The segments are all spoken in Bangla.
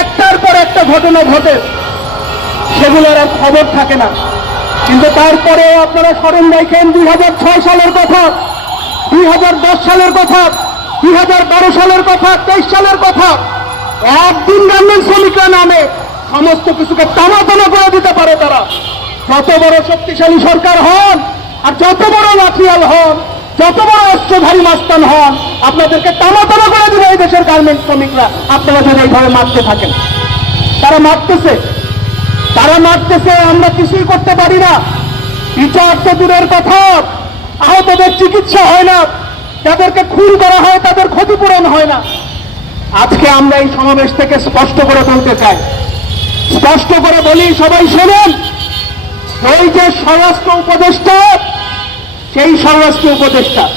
একটার পর একটা ঘটনা ঘটে। সেগুলোর আর খবর থাকে না। কিন্তু তারপরেও আপনারা স্মরণ রাখেন দুই হাজার ছয় সালের কথা, দুই হাজার দশ সালের কথা, দুই হাজার বারো সালের কথা, তেইশ সালের কথা। একদিন গার্মেন্ট শ্রমিকরা নামে, সমস্ত কিছুকে টানা টানা করে দিতে পারে তারা। যত বড় শক্তিশালী সরকার হন আর যত বড় লাঠিয়াল হন যত বড় অস্ত্রধারী মাস্তান হন আপনাদেরকে টানা টানা করে দিবে এই দেশের গার্মেন্ট শ্রমিকরা। আপনারা যদি এইভাবে মারতে থাকেন। তারা মারতেছে। তারা মারতেছে, আমরা কিছুই করতে পারি না। বিচার তো দূরের কথা। আহতদের চিকিৎসা হয় না। যাদেরকে খুন করা হয়, তাদের ক্ষতিপূরণ হয় না। আজকে আমরা এই সমাবেশ থেকে স্পষ্ট করে বলতে চাই। স্পষ্ট করে বলি, সবাই শোনেন। ওই যে স্বরাষ্ট্র উপদেষ্টা সেই স্বরাষ্ট্র উপদেষ্টা।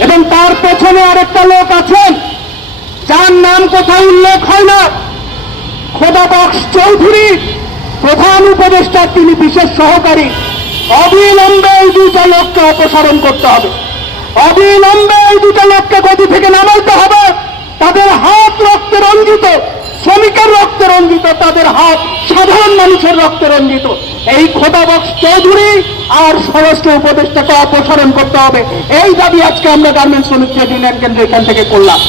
এবং তার পেছনে আরেকটা লোক আছেন, যার নাম কোথাও উল্লেখ হয় না। খোদা বক্স চৌধুরী, প্রধান উপদেষ্টা, তিনি বিশেষ সহকারী। অবিলম্বে এই দুইটা লোককে অপসারণ করতে হবে। অবিলম্বে এই দুটা লোককে গদি থেকে নামাইতে হবে। তাদের হাত রক্তে রঞ্জিত, শ্রমিকের রক্তে রঞ্জিত, তাদের হাত সাধারণ মানুষের রক্তে রঞ্জিত। এই খোদা বক্স চৌধুরী আর স্বরাষ্ট্র উপদেষ্টাকে অপসারণ করতে হবে। এই দাবি আজকে আমরা গার্মেন্টস শ্রমিক ট্রেড ইউনিয়ন কেন্দ্র এখান থেকে করলাম।